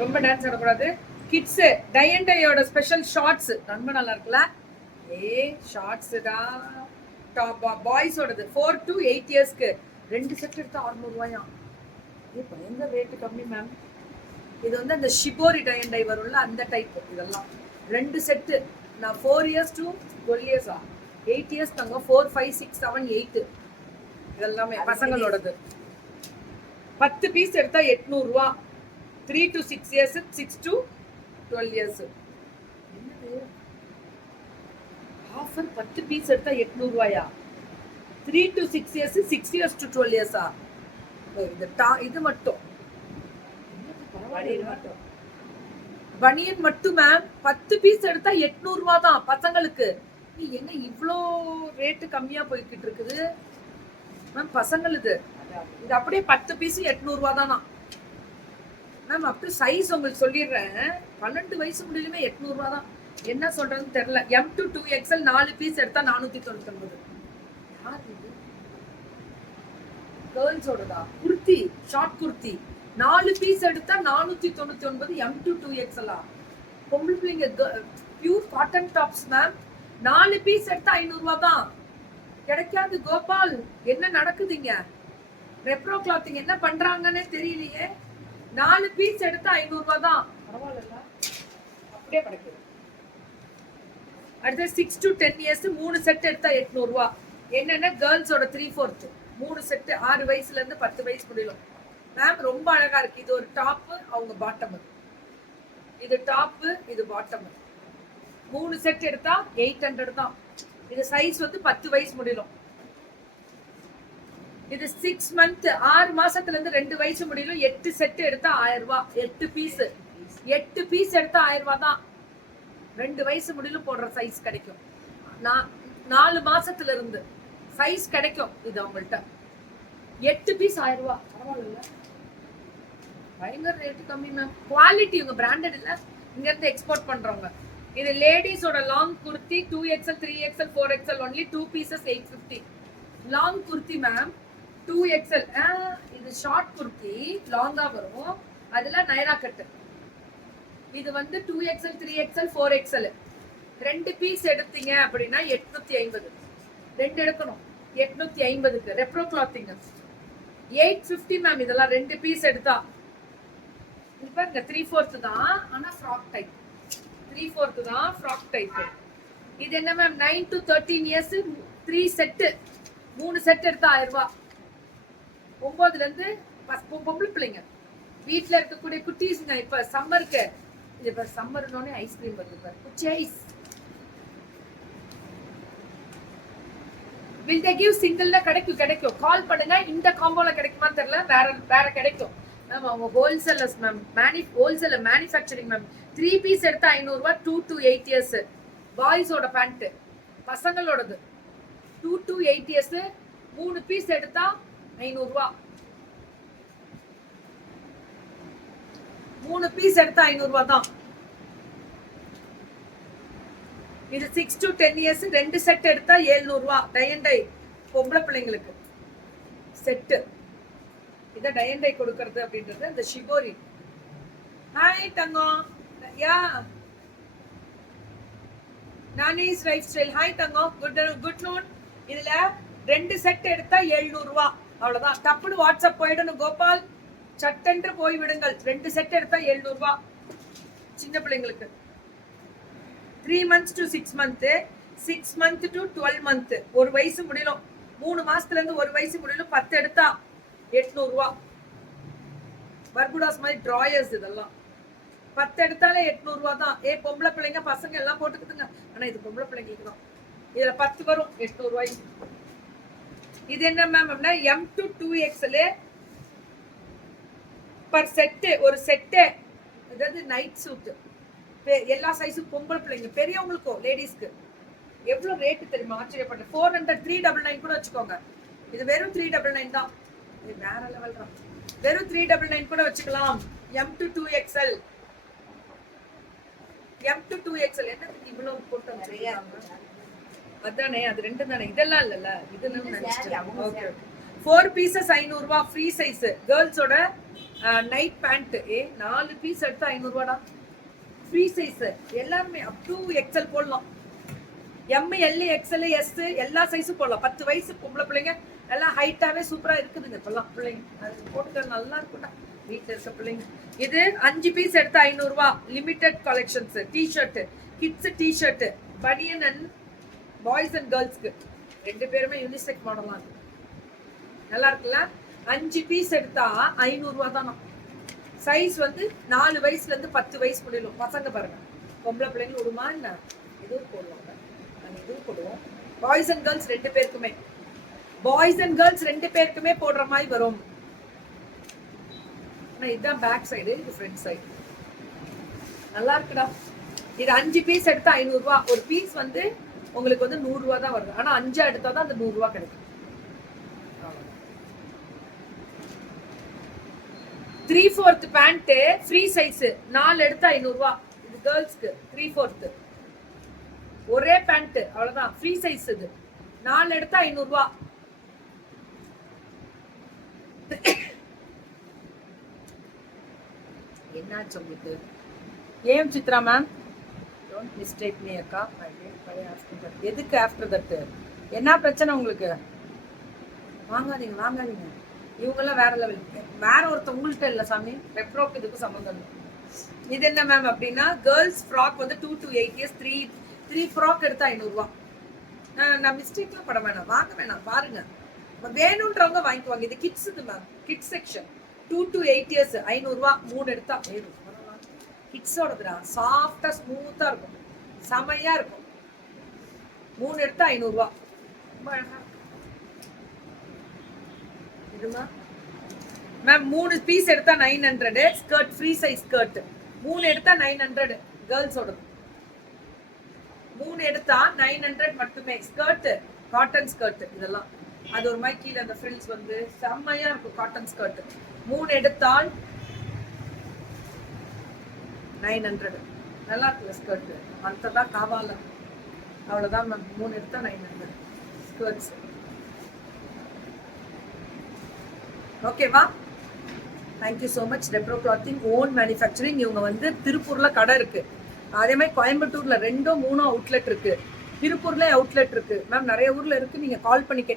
ரொம்ப டான்ஸ் ஆடக்கூடாது. Kids tie and டையோட ஸ்பெஷல் ஷார்ட்ஸ் ரொம்ப நல்லா இருக்குல்ல. ஷார்ட்ஸ் தான் டாப் பாய்ஸோடது 4 to 8 இயர்ஸ்க்கு 2 செட் எடுத்தா 600 ரூபாயா. பயங்கர ரேட்டு கம்மி மேம். இது வந்து அந்த ஷிபோரி டை அண்ட் டை வரும்ல அந்த டைப். இதெல்லாம் 2 செட்டு. நான் 4 இயர்ஸ் to 12 இயர்ஸா 8 இயர்ஸ் தாங்க. 4 5 6 7 8 இதெல்லாமே பசங்களோடது. 10 பீஸ் எடுத்தா 800 ரூபா. 3 to 6 years, 6 to 12 years. என்னது ஆஃபர் 10 பீஸ் எடுத்தா 800 ரூபாயா? 3 to 6 years, 6 years to 12 years. இது மட்டும் பனியன் மட்டும் மேம் 10 பீஸ் எடுத்தா 800 ரூபா தான் பசங்களுக்கு. என்ன இவ்வளோ ரேட்டு கம்மியா போய்கிட்டு இருக்குது மேம் பசங்களுக்கு? இது அப்படியே 10 பீஸ் 800 ரூபா தானா மேம். அப்படி சைஸ் உங்களுக்கு சொல்லிடுறேன். 12 வயசு முடியலுமே 800 ரூபா தான். என்ன சொல்றதுன்னு தெரியல. M to 2XL 4 பீஸ் எடுத்தா 499. யார் இது? கேர்ள்ஸோடதா? குர்த்தி, ஷார்ட் குர்த்தி 4 பீஸ் எடுத்தா 499. M to 2XL. பொம்பளை பிள்ளைங்க pure cotton tops ma'am. 4 piece எடுத்தா 500 ரூபா தான். கிடைக்காது கோபால். என்ன நடக்குதுங்க? ரெப்ரோ கிளாத்திங் என்ன பண்றாங்கன்னே தெரியலையே. 4 பீஸ் எடுத்தா 500 ரூபா தான். பரவாயில்ல, அப்படியே கிடைக்குது. அடுத்து 6 to 10 இயர்ஸ் 3 செட் எடுத்தா 800 ரூபா. என்னன்னா கேர்ள்ஸோட 3/4 3 செட் 6 வயசுல இருந்து 10 வயசு முடியலும் மேம். ரொம்ப அழகா இருக்கு. இது ஒரு டாப், அவங்க பாட்டம். இது டாப், இது பாட்டம். 3 செட் எடுத்தா 800 தான். இது சைஸ் வந்து 10 வயசு முடியலும். இது 6 மந்த் 6 மாசத்துல இருந்து 2 வயசு முடியலும் 8 செட் எடுத்தா 1000 ரூபாய். 8 பீஸ் எடுத்தா 1000 ரூபாய் தான். 2 வயசு முடியலும் போடுற சைஸ் கிடைக்கும். 4 மாசத்துல இருந்து சைஸ் கிடைக்கும். இது அவங்கள்ட்ட 8 பீஸ் 1000 ரூபாய். பரவாயில்ல, பயங்கர ரேட்டு கம்மி மேம். குவாலிட்டி இவங்க பிராண்டட் இல்ல, இங்க இருந்து எக்ஸ்போர்ட் பண்றவங்க. இது லேடிஸோட long kurti 2XL 3XL 4XL only 2 pieces 850. Long kurti ma'am 2XL. இது ஷார்ட் குர்த்தி லாங்கா வரும். அதுல நைரா கட்டு. இது வந்து 2XL 3XL 4XL 2 பீஸ் எடுத்தீங்க அப்படின்னா 850. 2 எடுக்கணும் 850க்கு. ரெப்ரோ கிளாத்திங் 850 மேம். இதெல்லாம் 2 பீஸ் எடுத்தா. இது பாருங்க 3/4 தான், ஆனா ஃப்ராக் டைப். 3/4 தான் ஃப்ராக் டைப். இது என்ன ma'am 9 to 13 years 3 set 3 set எடுத்தா 1000 ரூபாய். 9ல இருந்து பொம்பளை பிள்ளைங்க வீட்டுல இருக்கக்கூடிய குட்டீஸ்ங்க. இப்ப சம்மருக்கு இது இப்ப சம்மர்னோடனே ஐஸ்கிரீம் வருது பாரு. குச்சி ஐஸ். will they give சிங்கிள்ல கிடைக்கும். கால் பண்ணுங்க. இந்த காம்போல கிடைக்குமான்னு தெரியல. வேற கிடைக்கும் மேம். அவங்க wholesalers ma'am. Wholesaler manufacturing ma'am. 3 piece எடுத்தா 500 ரூபாய். 2 to 8 இயர்ஸ் பாய்ஸோட பேண்ட். பசங்களோடது 2 to 8 இயர்ஸ் 3 பீஸ் எடுத்தா 500 ரூபாய். 3 பீஸ் எடுத்தா 500 ரூபாய் தான். இது 6 to 10 இயர்ஸ் 2 செட் எடுத்தா 700 ரூபாய். டை அண்ட் டை பொம்பளை பிள்ளைங்களுக்கு செட். இத டை அண்ட் டை கொடுக்கிறது அப்படின்றது இந்த ஷிபோரி. ஹாய் தங்கம். யா நானிஸ் லைஃப் ஸ்டைல். ஹாய் தங்கம். Good noon. இதுல 2 செட் எடுத்தா 700 ரூபாய். அவ்வளவுதான். டப்புனு வாட்ஸ்அப் போயிடணும் கோபால். சட்டென்று போய் விடுங்கள். 2 செட் எடுத்தா 700 ரூபாய். சின்ன பிள்ளைங்களுக்கு 3 months to 6 months 6 months to 12 months. 1 வயசு முடியலும் 3 மாசத்துல இருந்து 1 வயசு முடியலும் 10 எடுத்தா 800 ரூபாய். பர்குடாஸ் மாதிரி டிராயர்ஸ் இதெல்லாம் 10 எடுத்தாலே 800 ரூபாய் தான். பொம்பளை பிள்ளைங்க பசங்க எல்லாம் போட்டுக்குதுங்க. ஆனா இது பொம்பளை பிள்ளைங்களுக்கு தான். இதுல 10 வரும் 800 ரூபாய். இது என்ன மேம் அப்படின்னா M to 2XL per set. ஒரு செட்டு அதாவது நைட் சூட் எல்லா சைஸும் பொம்பளை பிள்ளைங்க பெரியவங்களுக்கும் லேடிஸ்க்கு. எவ்வளவு ரேட்டு தெரியுமா? ஆச்சரியப்பட்டேன். 400 399 கூட வச்சுக்கோங்க. இது வெறும் 399 தான். இது வேற லெவல் தான். வெறும் 399 கூட வச்சுக்கலாம். M to 2XL. M to 2XL என்ன இவ்வளவு போட்டு வச்சிருக்காங்க? அதானே அது 2 தானே. இதெல்லாம் இல்லல்ல. இது நம்ம நினைச்சிட்டேன். ஓகே. 4 பீசஸ் 500 ரூபாய் ஃப்ரீ சைஸ் கேர்ள்ஸோட நைட் பேண்ட் 4 பீஸ் எடுத்து 500 ரூபாடா ஃப்ரீ சைஸ் எல்லாமே அப் டு எக்ஸ்எல் போடலாம் எம் எல் எக்ஸ்எல் எஸ் எல்லா சைஸும் போடலாம் 10 வயசு பொம்பளை பிள்ளைங்க எல்லாம் ஹைட்டாவே சூப்பரா இருக்குதுங்க இப்பெல்லாம் பிள்ளைங்க அது போட்டுக்க நல்லா இருக்கும்டா வீட்டுல இருக்க பிள்ளைங்க இது 5 பீஸ் எடுத்து 500 ரூபாய் limited collections T-shirt kids T-shirt பனியன் அண்ட் பாய்ஸ் அண்ட் கேர்ள்ஸ்க்கு ரெண்டு பேருமே யூனிசெக் மாடலா இருக்கு நல்லா இருக்குல்ல 5 பீஸ் எடுத்தா 500 ரூபாய் தானா சைஸ் வந்து 4 வயசுல இருந்து 10 வயசு முடியலும் பசங்க பாருங்க பொம்பளை பிள்ளைங்க விடுமா என்ன இதுவும் போடுவாங்க நாங்கள் இதுவும் போடுவோம் பாய்ஸ் அண்ட் கேர்ள்ஸ் ரெண்டு பேருக்குமே போடுற மாதிரி வரும் இதுதான் பேக் சைடு இது ஃப்ரண்ட் சைடு நல்லா இருக்குடா இது 5 பீஸ் எடுத்தா 500 ரூபாய் ஒரு பீஸ் வந்து உங்களுக்கு வந்து 100 ரூபாய் தான் வருது ஆனா 5 எடுத்தா தான் அந்த 100 ரூபாய் கிடைக்கும் 3/4 பேண்ட் ஃப்ரீ சைஸ் 4 எடுத்தா 500 ரூபாய் இது கேர்ள்ஸ்க்கு 3/4 ஒரே பேண்ட் அவ்வளவுதான் ஃப்ரீ சைஸ் இது 4 எடுத்தா 500 ரூபாய் என்னாச்சு உங்களுக்கு ஏன் Chitra ma'am don't mistake me அக்கா எதுக்கு ஆஃப்டர் தட் என்ன பிரச்சனை உங்களுக்கு வாங்காதீங்க இவங்கெல்லாம் வேற லெவல் வேற ஒருத்தவங்கள்ட்ட இல்லை சாமி ரெப்ரோக்கு இதுக்கு சம்மந்தம் இல்லை இது என்ன மேம் அப்படின்னா கேர்ள்ஸ் ஃப்ராக் வந்து 2 to 8 years 3 ஃப்ராக் எடுத்தா 500 ரூபாய் நான் மிஸ்டேக்லாம் பட வேணாம் வாங்க வேணாம் பாருங்க வேணுன்றவங்க வாங்கிக்குவாங்க இது கிட்ஸுக்கு ma'am kids section 2 to 8 years 500 ரூபாய் 3 எடுத்தா கிட்ஸோடதுடா சாஃப்டா ஸ்மூத்தா இருக்கும் செமையா இருக்கும் 3 எடுத்தா 500 ரூபாய் ரொம்ப அழகா இதுமா மேம் 3 பீஸ் எடுத்தா 900 ஸ்கர்ட் ஃப்ரீ சைஸ் ஸ்கர்ட் 3 எடுத்தா 900 கேர்ள்ஸோடது 3 எடுத்தா 900 மட்டுமே ஸ்கர்ட் காட்டன் ஸ்கர்ட் இதெல்லாம் அது ஒரு மாதிரி கீழே அந்த ஃப்ரில்ஸ் வந்து செம்மையா இருக்கும் காட்டன் ஸ்கர்ட் 3 எடுத்தால் 900 நல்லா இருக்குல்ல ஸ்கர்ட் மற்றதான் காவால அவ்வளோதான் மேம் 3 எடுத்தா 900 ஸ்கர்ட்ஸ் ஓகேவா thank you so much Repro clothing own manufacturing இவங்க வந்து திருப்பூர்ல கடை இருக்கு அதே மாதிரி கோயம்புத்தூர்ல 2-3 அவுட்லெட் இருக்கு திருப்பூர்ல அவுட்லெட் இருக்கு மேம் நிறைய ஊர்ல இருக்கு நீங்க கால் பண்ணி